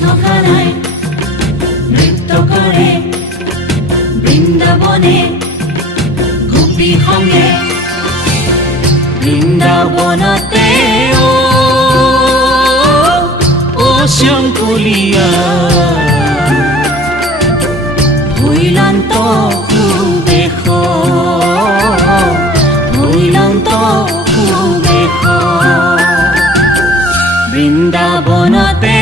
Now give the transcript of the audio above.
কৃষ্ণ কানাই নৃত্য কৰে বৃন্দাবনে গোপী সংগে বৃন্দাবনতে ও শ্যামকুলিয়া ভৈলান্ত সুবেশ ভৈলান্ত সুবেশ বৃন্দাবনতে